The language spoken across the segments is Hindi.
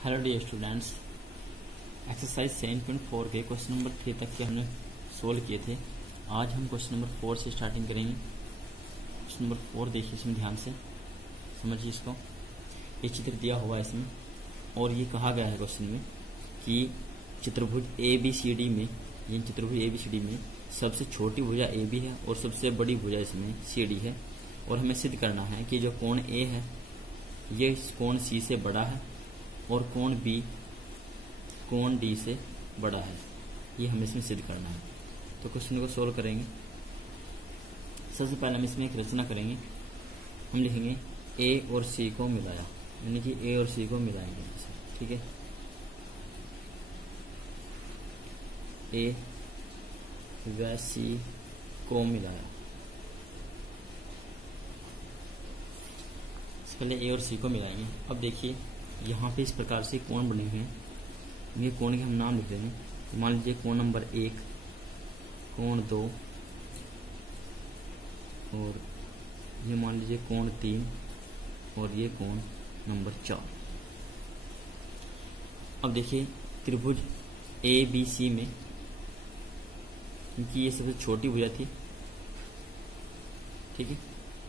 हेलो डियर स्टूडेंट्स, एक्सरसाइज 7.4 के क्वेश्चन नंबर 3 तक के हमने सोल्व किए थे। आज हम क्वेश्चन नंबर 4 से स्टार्टिंग करेंगे। क्वेश्चन नंबर 4 देखिए, इसमें ध्यान से समझिए इसको। ये चित्र दिया हुआ है इसमें, और ये कहा गया है क्वेश्चन में कि चित्रभुज ABCD में, ये चित्रभुज ABCD में सबसे छोटी भुजा AB है और सबसे बड़ी भुजा इसमें CD है, और हमें सिद्ध करना है कि जो कोण A है ये कोण C से बड़ा है और कोण B कोण D से बड़ा है। ये हमें इसमें सिद्ध करना है। तो क्वेश्चन को सोल्व करेंगे। सबसे पहले हम इसमें एक रचना करेंगे। हम लिखेंगे A और C को मिलाया, यानी कि A और C को मिलाएंगे इसे, ठीक है। A व C को मिलाया। पहले A और C को मिलाएंगे। अब देखिए यहाँ पे इस प्रकार से कोण बने हुए हैं। ये कोण के हम नाम लिख देंगे। मान लीजिए कोण नंबर 1, कोण 2, और ये मान लीजिए कोण 3, और ये कोण नंबर 4। अब देखिए त्रिभुज ABC में, क्योंकि ये सबसे छोटी भुजा थी, ठीक है।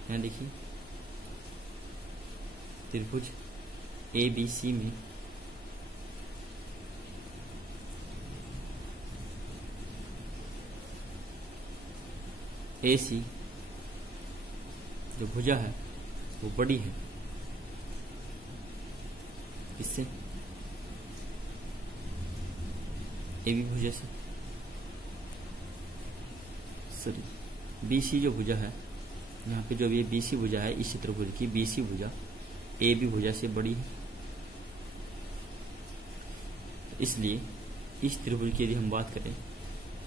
यहाँ देखिए त्रिभुज ABC में AC जो भुजा है वो बड़ी है इससे, AB भुजा से। सॉरी, BC जो भुजा है, यहाँ पे जो ये BC भुजा है, इस चित्रभुज की BC भुजा AB भुजा से बड़ी है। इसलिए इस त्रिभुज की यदि हम बात करें,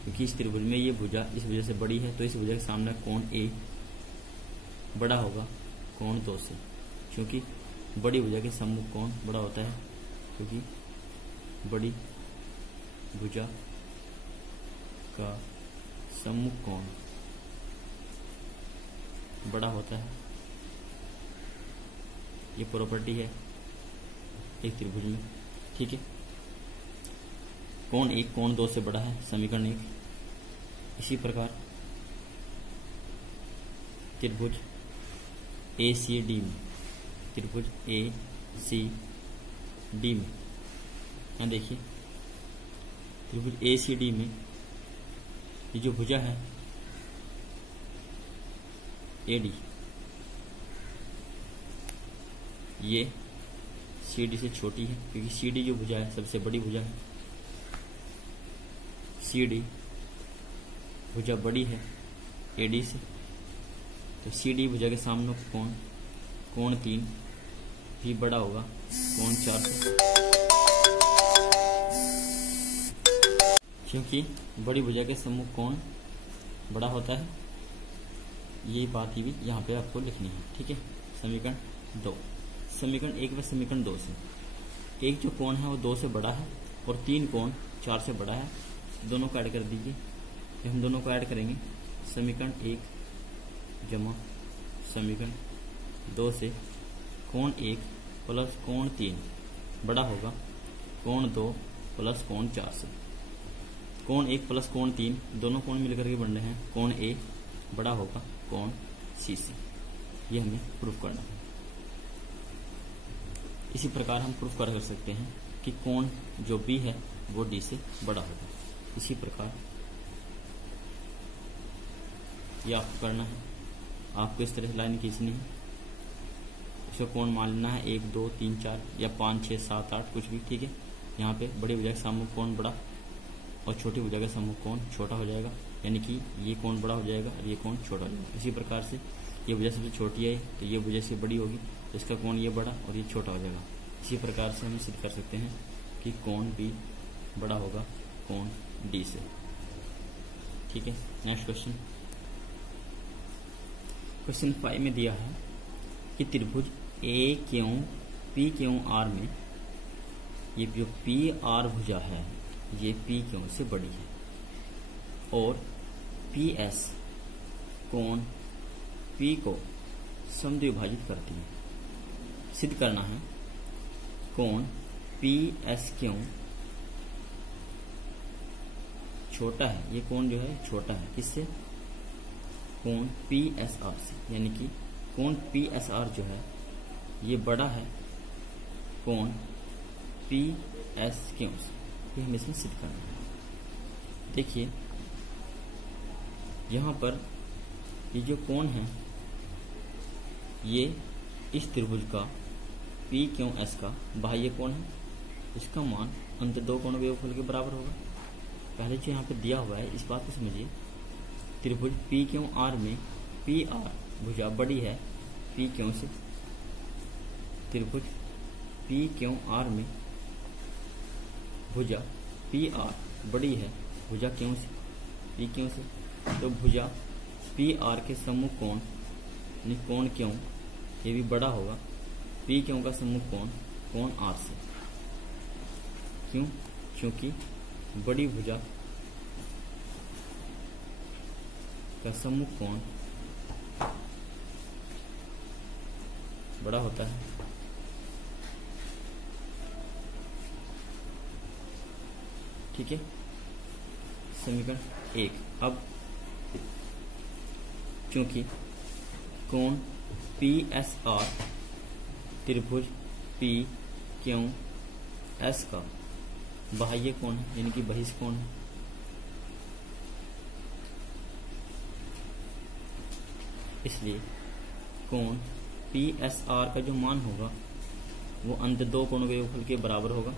क्योंकि इस त्रिभुज में ये भुजा इस भुजा से बड़ी है, तो इस भुजा के सामने कोण A बड़ा होगा कोण 2 से, क्योंकि बड़ी भुजा के सम्मुख कोण बड़ा होता है, क्योंकि बड़ी भुजा का सम्मुख कोण बड़ा होता है। ये प्रॉपर्टी है एक त्रिभुज में, ठीक है। कोण 1 कोण 2 से बड़ा है, समीकरण 1। इसी प्रकार त्रिभुज ACD में, त्रिभुज ACD में, यहाँ देखिए त्रिभुज ACD में ये जो भुजा है AD, ये CD से छोटी है, क्योंकि CD जो भुजा है सबसे बड़ी भुजा है। CD भुजा बड़ी है AD से, तो CD भुजा के सामने कोण 3 भी बड़ा होगा कोण 4 से, क्योंकि बड़ी भुजा के सम्मुख कोण बड़ा होता है। ये बात ही भी यहाँ पे आपको लिखनी है, ठीक है। समीकरण 2, समीकरण 1 व समीकरण 2 से एक जो कोण है वो 2 से बड़ा है और 3 कोण 4 से बड़ा है। दोनों को ऐड कर दीजिए। हम दोनों को ऐड करेंगे, समीकरण 1 जमा समीकरण 2 से कोण 1 प्लस कोण 3 बड़ा होगा कोण 2 प्लस कोण 4 से। कोण 1 प्लस कोण 3 दोनों कोण मिलकर के बन रहे हैं, कोण A बड़ा होगा कोण C से। ये हमें प्रूफ करना है। इसी प्रकार हम प्रूफ कर सकते हैं कि कोण जो B है वो D से बड़ा होगा। इसी प्रकार ये आपको करना है। आपको इस तरह से लाइन खींचनी है। इसका कोण मान लेना है 1 2 3 4 या 5 6 7 8 कुछ भी, ठीक है। यहाँ पे बड़ी भुजा के सम्मुख कोण बड़ा और छोटी भुजा के सम्मुख कोण छोटा हो जाएगा, यानी कि ये कोण बड़ा हो जाएगा और ये कोण छोटा हो जाएगा। इसी प्रकार से ये भुजा सबसे छोटी है तो ये भुजा से बड़ी होगी, तो इसका कोण ये बड़ा और ये छोटा हो जाएगा। इसी प्रकार से हम सिद्ध कर सकते हैं कि कोण B बड़ा होगा कोण D से, ठीक है। नेक्स्ट क्वेश्चन, क्वेश्चन 5 में दिया है कि त्रिभुज PQR में ये जो PR भुजा है ये PQ से बड़ी है, और PS कोण P को समद्विभाजित करती है। सिद्ध करना है कोण पी एस क्यों छोटा है, ये कोण जो है छोटा है किससे, कोण पी एस आर से, यानी कि कोण पी एस आर जो है ये बड़ा है कोण पी एस क्यों से, ये हमें इसमें सिद्ध करना है। देखिए यहाँ पर ये जो कोण है ये इस त्रिभुज का पी क्यों एस का बाह्य कोण है, इसका मान अंत दो कोणों के योगफल के बराबर होगा। पहले जो यहाँ पे दिया हुआ है इस बात को समझिए, त्रिभुज पी क्यों आर में पी आर भुजा बड़ी है पी क्यों से, त्रिभुज पी क्यों आर में भुजा पी आर बड़ी है भुजा क्यों से, पी क्यों से, तो भुजा पी आर के सम्मुख कोण यानी कोण क्यों ये भी बड़ा होगा पी क्यों का सम्मुख कोण कोण आर से। क्यों, क्योंकि बड़ी भुजा का सम्मुख कोण बड़ा होता है। ठीक है, समीकरण 1। अब क्योंकि कोण पी एस आर त्रिभुज पी क्यों एस का बाह्य कोण है यानी कि बहिष्कोण है, इसलिए कोण पी एस आर का जो मान होगा वो अंत दो कोणों के योगफल के बराबर होगा,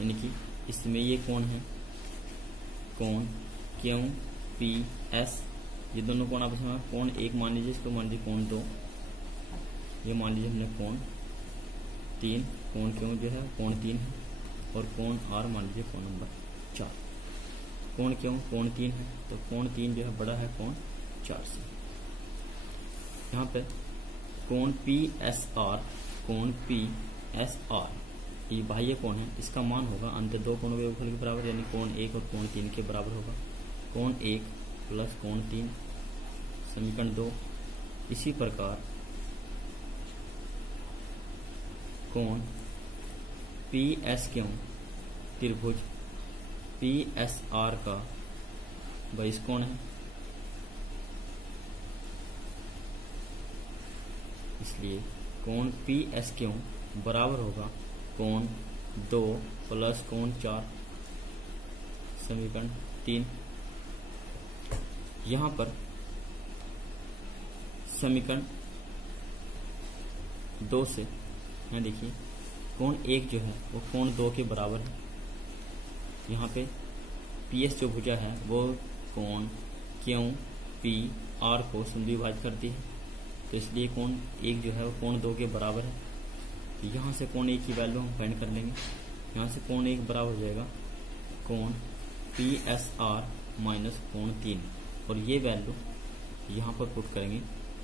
यानी कि इसमें ये कोण है कोण क्यों पी एस, ये दोनों कोण आपस में कोण एक मान लीजिए, इसको मान लीजिए कोण 2, ये मान लीजिए हमने कोण 3, कोण क्यों जो है कोण 3 है, और कोण आर मान लीजिए कोण नंबर 4। कोण क्यों कोण 3 है तो कोण 3 जो है बड़ा है कोण 4 से। यहाँ पे कोण पी एस आर ये बाह्य कोण है, इसका मान होगा अंत दो कोणों के योगफल के बराबर, यानी कोण 1 और कोण 3 के बराबर होगा, कोण 1 प्लस कोण 3, समीकरण 2। इसी प्रकार कोण पी एस क्यों त्रिभुज पी एस आर का बहिष्कोण है, इसलिए कोण पी एस क्यों बराबर होगा कोण 2 प्लस कोण 4, समीकरण 3। यहाँ पर समीकरण 2 से यहाँ देखिए कोण 1 जो है वो कोण 2 के बराबर है, यहाँ पे पी एस जो भुजा है वो कोण क्यों पी आर को समद्विभाजित करती है, तो इसलिए कोण 1 जो है वो कोण 2 के बराबर है। यहाँ से कोण 1 की वैल्यू हम फाइंड कर लेंगे, यहाँ से कोण 1 बराबर हो जाएगा कोण पी एस आर माइनस कोण 3, और ये वैल्यू यहाँ पर पुट करेंगे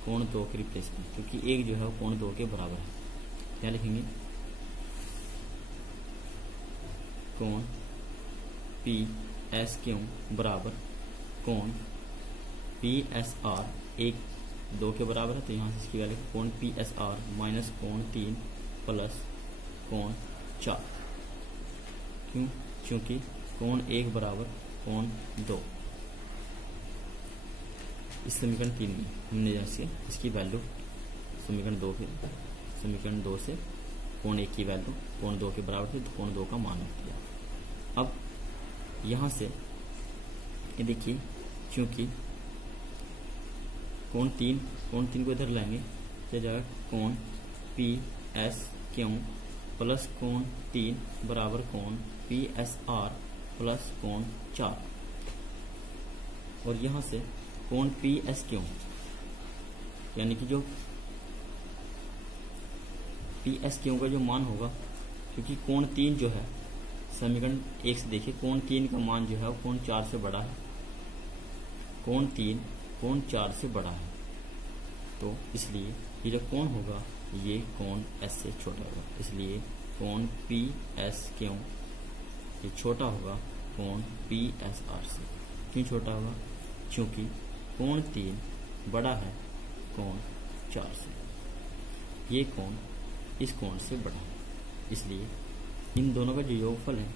कोण 2 के रिप्लेस में, क्योंकि 1 जो है वो कोण 2 के बराबर है। क्या लिखेंगे, कोण पी एस क्यों बराबर कोण पी एस आर 1 2 के बराबर है, तो यहाँ से इसकी वैल्यू कोण पी एस आर माइनस कोण 3 प्लस कोण 4। क्यों, क्योंकि कोण 1 बराबर कोण 2। इस समीकरण 3 में हमने जैसे इसकी वैल्यू समीकरण 2 से कोण 1 की वैल्यू कोण 2 के बराबर थी, तो कोण 2 का मान रख दिया। अब यहाँ से ये देखिए क्योंकि कोण 3 को इधर लाएंगे, क्या जाएगा कोण पी एस क्यों प्लस कोण 3 बराबर कोण पी एस आर प्लस कोण 4, और यहाँ से कोण पी एस क्यों यानी कि जो पी एस क्यों का जो मान होगा, क्योंकि कोण 3 जो है समीकरण 1 से देखिए कोण 3 का मान जो है वो कोण 4 से बड़ा है, कोण 3 कोण 4 से बड़ा है, तो इसलिए ये जो कोण होगा ये कोण एस से छोटा होगा, इसलिए कोण पी एस क्यों ये छोटा होगा कोण पी एस आर से। क्यों छोटा होगा, क्योंकि कोण 3 बड़ा है कोण 4 से, ये कोण इस कोण से बड़ा है, इसलिए इन दोनों का जो योगफल है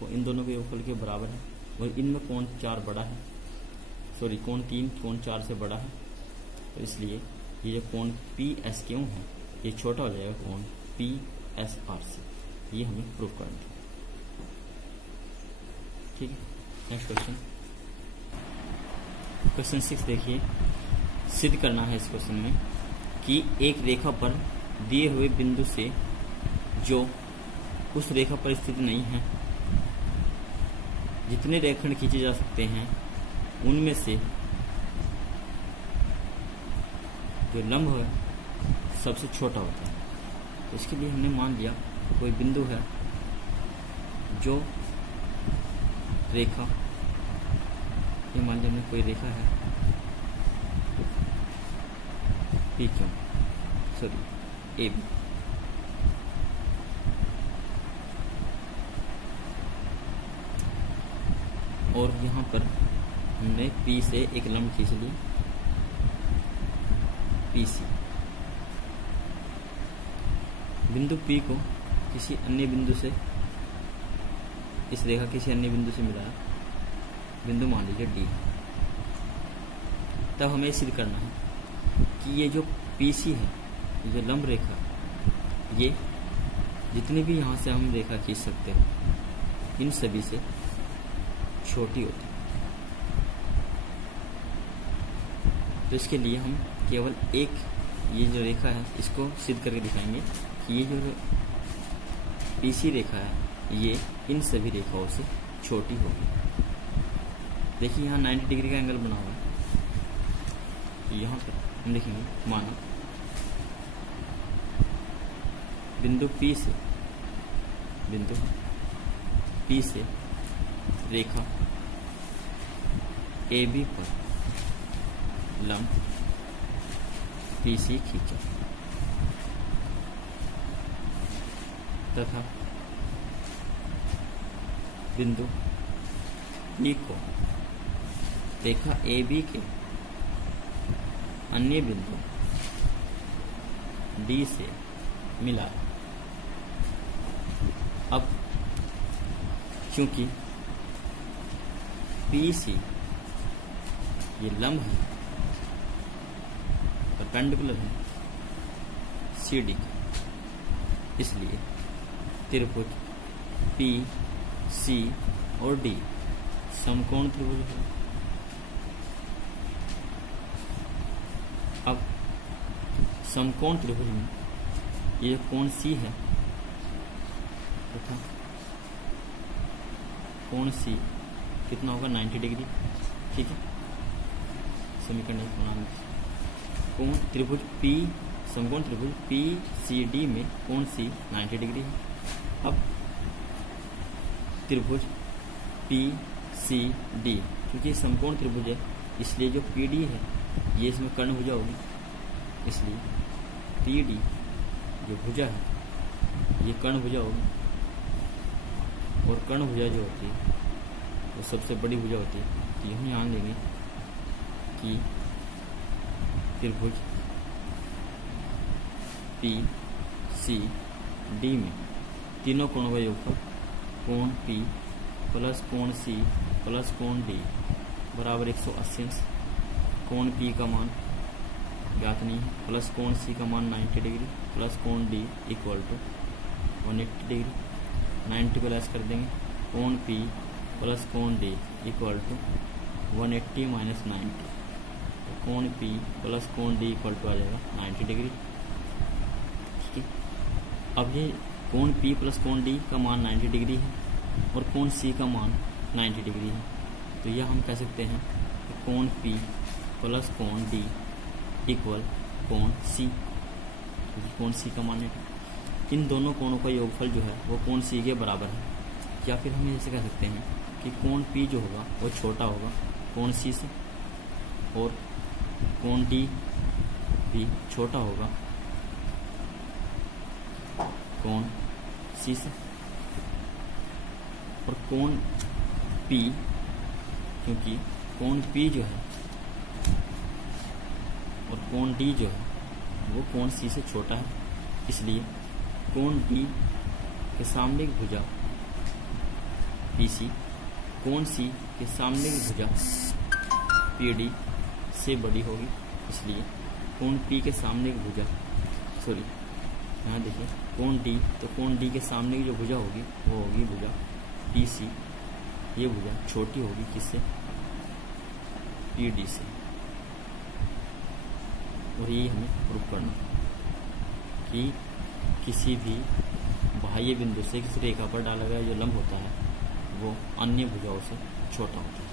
वो इन दोनों के योगफल के बराबर है, और इनमें कोण 4 बड़ा है, सॉरी कोण 3 कोण 4 से बड़ा है, तो इसलिए ये जो कोण PSQ है ये छोटा हो जाएगा कोण PSR से। ये हमें प्रूफ करना है। ठीक है, नेक्स्ट क्वेश्चन, क्वेश्चन 6 देखिए। सिद्ध करना है इस क्वेश्चन में कि एक रेखा पर दिए हुए बिंदु से जो उस रेखा पर स्थित नहीं है, जितने रेखाखंड खींचे जा सकते हैं उनमें से जो लंब है सबसे छोटा होता है। तो इसके लिए हमने मान लिया कोई बिंदु है जो रेखा, ये मान लिया हमने कोई रेखा है PQ, सॉरी AB, और यहाँ पर हमने P से एक लंब खींच लिया PC। बिंदु P को किसी अन्य बिंदु से, इस रेखा किसी अन्य बिंदु से मिलाया, बिंदु मान लीजिए D। तब हमें सिद्ध करना है कि ये जो PC है, ये जो लंब रेखा, ये जितनी भी यहाँ से हम रेखा खींच सकते हैं इन सभी से छोटी होती है। तो इसके लिए हम केवल एक ये जो रेखा है इसको सिद्ध करके दिखाएंगे कि ये जो PC रेखा है ये इन सभी रेखाओं से छोटी होगी। देखिए यहाँ 90 डिग्री का एंगल बना हुआ है, तो यहाँ पर हम देखेंगे, माना बिंदु P से रेखा AB पर लंब PC खींचा तथा बिंदु P को रेखा AB के अन्य बिंदु D से मिलाया। अब क्योंकि PC ये लंब है, परपेंडिकुलर है CD का, इसलिए त्रिभुज PC और D समकोण त्रिभुज है। अब समकोण त्रिभुज में ये कोण C है तथा कोण C कितना होगा 90 डिग्री। ठीक है, समीकरण कोण त्रिभुज P, समकोण त्रिभुज PCD में कोण C 90 डिग्री है। अब त्रिभुज PCD क्योंकि समकोण त्रिभुज है इसलिए जो PD है ये इसमें कर्ण भुजा होगी, इसलिए PD जो भुजा है ये कर्ण भुजा होगी, और कर्ण भुजा जो होती है वो सबसे बड़ी भुजा होती है। तो हम ध्यान देंगे कि त्रिभुज PCD में तीनों कोणों का योगफल कोण P प्लस कोण C प्लस कोण D बराबर 180। कोण P का मान ज्ञात नहीं है, प्लस कोण C का मान 90 डिग्री प्लस कोण D इक्वल टू 180 डिग्री। 90 को लेस कर देंगे, कोण P प्लस कोण D इक्वल टू 180 माइनस 90, तो कोण P प्लस कोण D इक्वल टू आ जाएगा 90 डिग्री। ठीक है, अब ये कोण P प्लस कोण D का मान 90 डिग्री है और कोण C का मान 90 डिग्री है, तो यह हम कह सकते हैं कि कोण P प्लस कोण D इक्वल कोण C, कोण C का मान है। इन दोनों कोणों का योगफल जो है वो कोण C के बराबर है, या फिर हम ऐसे कह सकते हैं कि कोण P जो होगा वो छोटा होगा कोण C से, और कोण D भी छोटा होगा कोण C से, और कोण P क्योंकि कोण P जो है और कोण D जो है वो कोण C से छोटा है, इसलिए कोण D के सामने की भुजा BC कोण C के सामने की भुजा PD से बड़ी होगी, इसलिए कोण P के सामने की भुजा यहाँ देखिए कोण D, तो कोण D के सामने की जो भुजा होगी वो होगी भुजा PC। ये भुजा छोटी होगी किससे? PD से। और ये हमें प्रूफ करना कि किसी भी बाह्य बिंदु से किसी रेखा पर डाला गया जो लंब होता है वो अन्य भुजाओं से छोटा होता है।